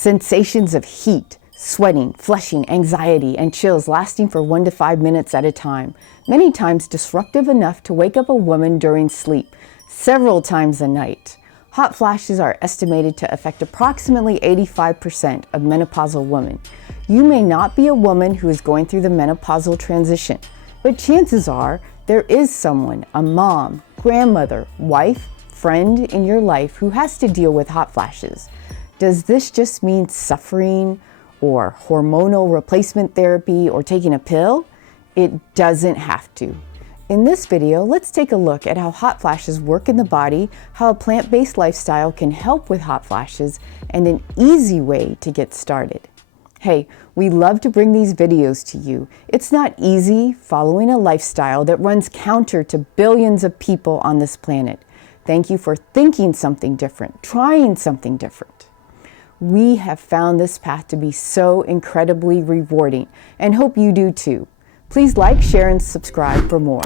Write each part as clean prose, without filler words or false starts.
sensations of heat, sweating, flushing, anxiety, and chills lasting for 1 to 5 minutes at a time, many times disruptive enough to wake up a woman during sleep, several times a night. Hot flashes are estimated to affect approximately 85% of menopausal women. You may not be a woman who is going through the menopausal transition, but chances are there is someone, a mom, grandmother, wife, friend in your life who has to deal with hot flashes. Does this just mean suffering or hormonal replacement therapy or taking a pill? It doesn't have to. In this video, let's take a look at how hot flashes work in the body, how a plant-based lifestyle can help with hot flashes, and an easy way to get started. Hey, we love to bring these videos to you. It's not easy following a lifestyle that runs counter to billions of people on this planet. Thank you for thinking something different, trying something different. We have found this path to be so incredibly rewarding and hope you do too. Please like, share, and subscribe for more.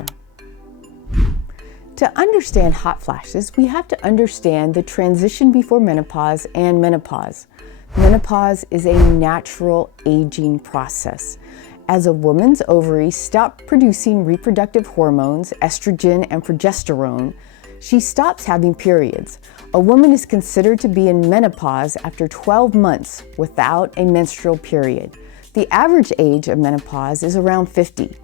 To understand hot flashes, we have to understand the transition before menopause and menopause. Menopause is a natural aging process. As a woman's ovaries stop producing reproductive hormones, estrogen and progesterone, she stops having periods. A woman is considered to be in menopause after 12 months without a menstrual period. The average age of menopause is around 50.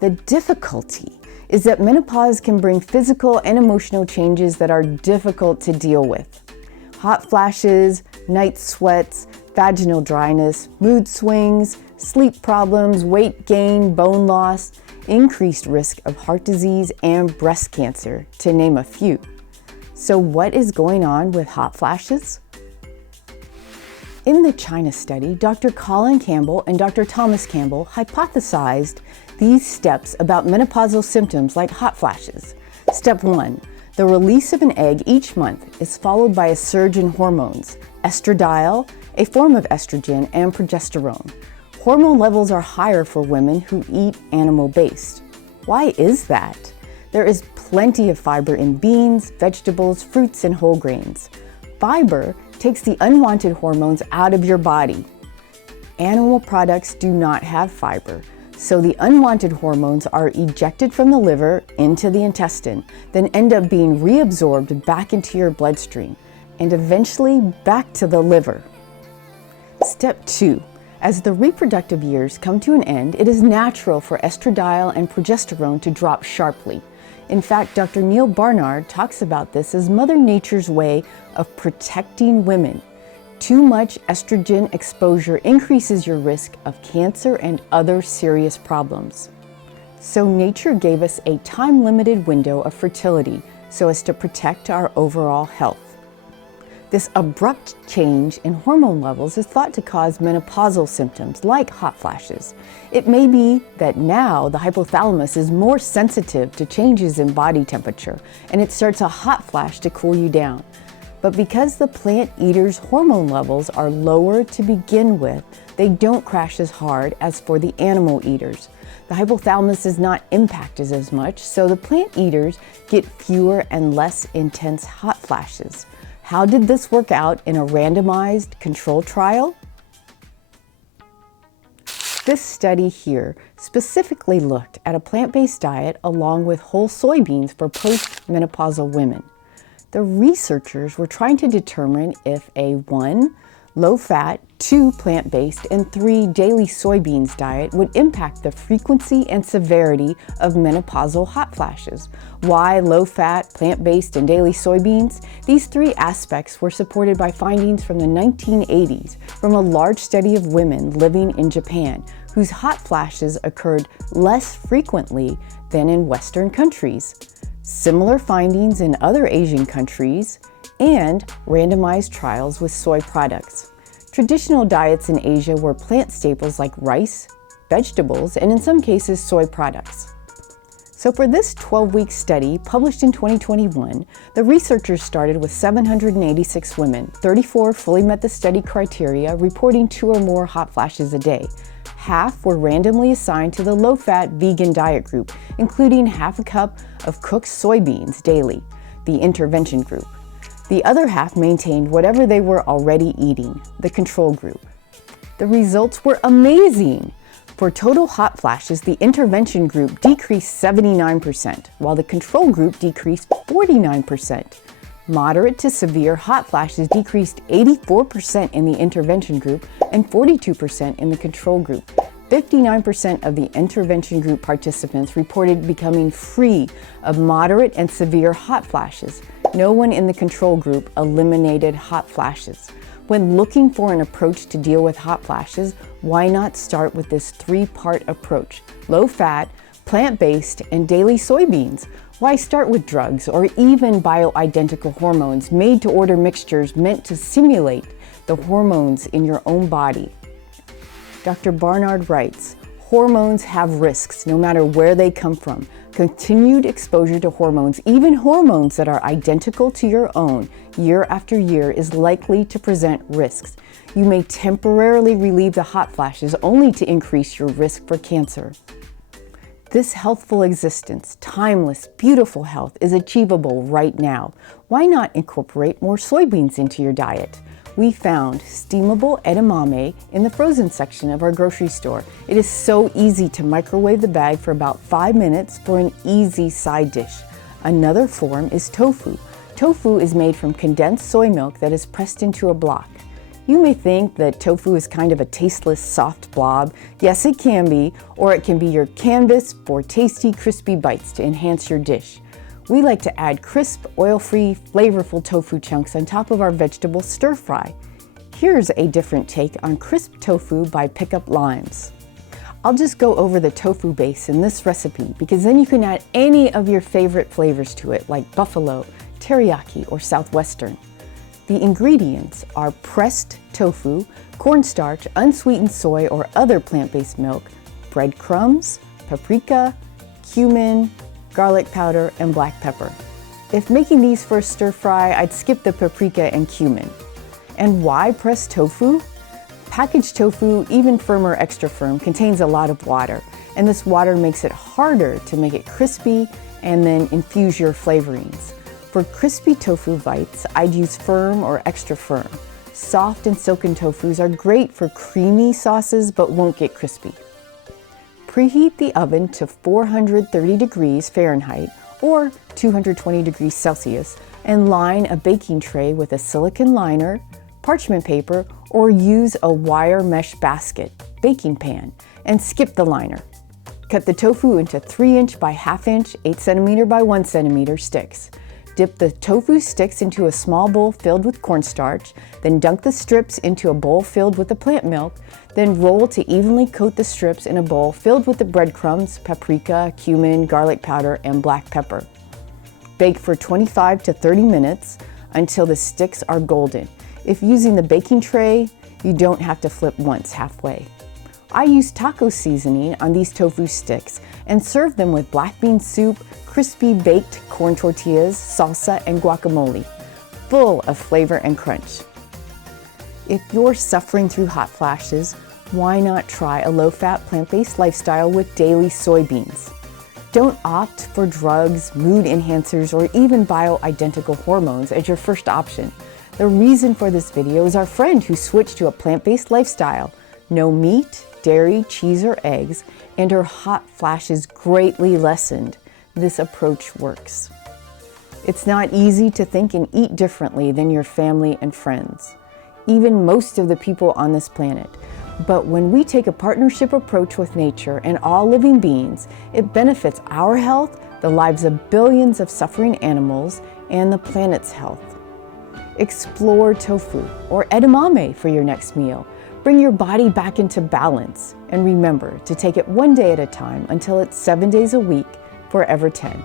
The difficulty is that menopause can bring physical and emotional changes that are difficult to deal with. Hot flashes, night sweats, vaginal dryness, mood swings, sleep problems, weight gain, bone loss, increased risk of heart disease and breast cancer, to name a few. So what is going on with hot flashes? In the China study, Dr. Colin Campbell and Dr. Thomas Campbell hypothesized these steps about menopausal symptoms like hot flashes. Step 1. The release of an egg each month is followed by a surge in hormones, estradiol, a form of estrogen, and progesterone. Hormone levels are higher for women who eat animal-based. Why is that? There is plenty of fiber in beans, vegetables, fruits, and whole grains. Fiber takes the unwanted hormones out of your body. Animal products do not have fiber, so the unwanted hormones are ejected from the liver into the intestine, then end up being reabsorbed back into your bloodstream, and eventually back to the liver. Step 2. As the reproductive years come to an end, it is natural for estradiol and progesterone to drop sharply. In fact, Dr. Neil Barnard talks about this as Mother Nature's way of protecting women. Too much estrogen exposure increases your risk of cancer and other serious problems. So nature gave us a time-limited window of fertility so as to protect our overall health. This abrupt change in hormone levels is thought to cause menopausal symptoms like hot flashes. It may be that now the hypothalamus is more sensitive to changes in body temperature and it starts a hot flash to cool you down. But because the plant eater's hormone levels are lower to begin with, they don't crash as hard as for the animal eaters. The hypothalamus is not impacted as much, so the plant eaters get fewer and less intense hot flashes. How did this work out in a randomized controlled trial? This study here specifically looked at a plant-based diet along with whole soybeans for post-menopausal women. The researchers were trying to determine if a 1. Low-fat, 2. Plant-based, and 3. Daily soybeans diet would impact the frequency and severity of menopausal hot flashes. Why low-fat, plant-based, and daily soybeans? These 3 aspects were supported by findings from the 1980s from a large study of women living in Japan whose hot flashes occurred less frequently than in Western countries. Similar findings in other Asian countries, and randomized trials with soy products. Traditional diets in Asia were plant staples like rice, vegetables, and in some cases soy products. So for this 12-week study published in 2021, the researchers started with 786 women. 34 fully met the study criteria, reporting 2 or more hot flashes a day. Half were randomly assigned to the low-fat vegan diet group, including half a cup of cooked soybeans daily, the intervention group. The other half maintained whatever they were already eating, the control group. The results were amazing. For total hot flashes, the intervention group decreased 79%, while the control group decreased 49%. Moderate to severe hot flashes decreased 84% in the intervention group and 42% in the control group. 59% of the intervention group participants reported becoming free of moderate and severe hot flashes. No one in the control group eliminated hot flashes. When looking for an approach to deal with hot flashes, why not start with this three-part approach: low fat, plant-based, and daily soybeans? Why start with drugs or even bioidentical hormones, made-to-order mixtures meant to simulate the hormones in your own body? Dr. Barnard writes, hormones have risks no matter where they come from. Continued exposure to hormones, even hormones that are identical to your own, year after year is likely to present risks. You may temporarily relieve the hot flashes only to increase your risk for cancer. This healthful existence, timeless, beautiful health is achievable right now. Why not incorporate more soybeans into your diet? We found steamable edamame in the frozen section of our grocery store. It is so easy to microwave the bag for about 5 minutes for an easy side dish. Another form is tofu. Tofu is made from condensed soy milk that is pressed into a block. You may think that tofu is kind of a tasteless, soft blob. Yes, it can be, or it can be your canvas for tasty, crispy bites to enhance your dish. We like to add crisp, oil-free, flavorful tofu chunks on top of our vegetable stir-fry. Here's a different take on crisp tofu by Pickup Limes. I'll just go over the tofu base in this recipe because then you can add any of your favorite flavors to it, like buffalo, teriyaki, or southwestern. The ingredients are pressed tofu, cornstarch, unsweetened soy or other plant-based milk, breadcrumbs, paprika, cumin, garlic powder, and black pepper. If making these for a stir fry, I'd skip the paprika and cumin. And why pressed tofu? Packaged tofu, even firm or extra firm, contains a lot of water, and this water makes it harder to make it crispy and then infuse your flavorings. For crispy tofu bites, I'd use firm or extra firm. Soft and silken tofus are great for creamy sauces but won't get crispy. Preheat the oven to 430 degrees Fahrenheit or 220 degrees Celsius and line a baking tray with a silicone liner, parchment paper, or use a wire mesh basket, baking pan, and skip the liner. Cut the tofu into 3-inch by 1/2 inch, 8 cm by 1 cm sticks. Dip the tofu sticks into a small bowl filled with cornstarch, then dunk the strips into a bowl filled with the plant milk, then roll to evenly coat the strips in a bowl filled with the breadcrumbs, paprika, cumin, garlic powder, and black pepper. Bake for 25 to 30 minutes until the sticks are golden. If using the baking tray, you don't have to flip once halfway. I use taco seasoning on these tofu sticks and serve them with black bean soup, crispy baked corn tortillas, salsa, and guacamole, full of flavor and crunch. If you're suffering through hot flashes, why not try a low-fat, plant-based lifestyle with daily soybeans? Don't opt for drugs, mood enhancers, or even bioidentical hormones as your first option. The reason for this video is our friend who switched to a plant-based lifestyle. No meat, dairy, cheese, or eggs, and her hot flashes greatly lessened. This approach works. It's not easy to think and eat differently than your family and friends, even most of the people on this planet. But when we take a partnership approach with nature and all living beings, it benefits our health, the lives of billions of suffering animals, and the planet's health. Explore tofu or edamame for your next meal. Bring your body back into balance, and remember to take it one day at a time until it's 7 days a week, forever 10.